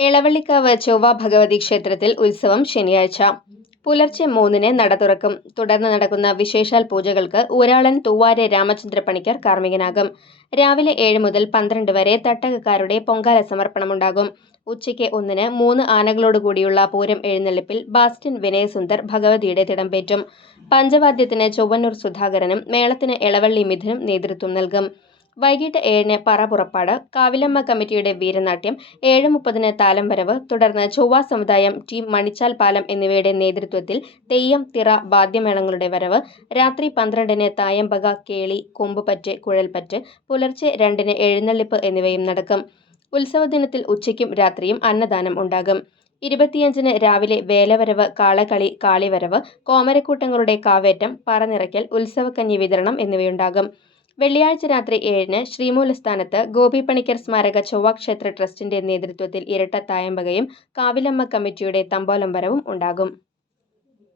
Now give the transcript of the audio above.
എളവള്ളിക്കാവ് ചൊവ്വ ഭഗവതി ക്ഷേത്രത്തിൽ ഉത്സവം ശനിയാഴ്ച. പുലർച്ചെ മൂന്നിന് നട തുറക്കും. തുടർന്ന് നടക്കുന്ന വിശേഷാൽ പൂജകൾക്ക് ഊരാളൻ തൂവാരെ രാമചന്ദ്ര പണിക്കർ കാർമ്മികനാകും. രാവിലെ ഏഴ് മുതൽ പന്ത്രണ്ട് വരെ തട്ടകക്കാരുടെ പൊങ്കാല സമർപ്പണമുണ്ടാകും. ഉച്ചയ്ക്ക് ഒന്നിന് മൂന്ന് ആനകളോടുകൂടിയുള്ള പൂരം എഴുന്നള്ളിപ്പിൽ ബാസ്റ്റൻ വിനയസുന്ദർ ഭഗവതിയുടെ തിടംപേറ്റും പഞ്ചവാദ്യത്തിന് ചൊവ്വന്നൂർ സുധാകരനും മേളത്തിന് എളവള്ളി മിഥുനും നേതൃത്വം നൽകും. വൈകിട്ട് ഏഴിന് പറ പുറപ്പാട് കാവിലമ്മ കമ്മിറ്റിയുടെ വീരനാട്യം ഏഴ് മുപ്പതിന് താലം വരവ് തുടർന്ന് ചൊവ്വ സമുദായം ടീം മണിച്ചാൽ പാലം എന്നിവയുടെ നേതൃത്വത്തിൽ തെയ്യം തിറ വാദ്യമേളങ്ങളുടെ വരവ് രാത്രി പന്ത്രണ്ടിന് തായമ്പക കേളി കൊമ്പുപറ്റ് കുഴൽപ്പറ്റ് പുലർച്ചെ രണ്ടിന് എഴുന്നള്ളിപ്പ് എന്നിവയും നടക്കും. ഉത്സവദിനത്തിൽ ഉച്ചയ്ക്കും രാത്രിയും അന്നദാനം ഉണ്ടാകും. ഇരുപത്തിയഞ്ചിന് രാവിലെ വേലവരവ് കാളകളി കാളിവരവ് കോമരക്കൂട്ടങ്ങളുടെ കാവേറ്റം പറനിറയ്ക്കൽ ഉത്സവക്കഞ്ഞി വിതരണം എന്നിവയുണ്ടാകും. വെള്ളിയാഴ്ച രാത്രി ഏഴിന് ശ്രീമൂലസ്ഥാനത്ത് ഗോപി പണിക്കർ സ്മാരക ചൊവ്വാക്ഷേത്ര ട്രസ്റ്റിന്റെ നേതൃത്വത്തിൽ ഇരട്ട തായമ്പകയും കാവിലമ്മ കമ്മിറ്റിയുടെ തമ്പോലംബരവും ഉണ്ടാകും.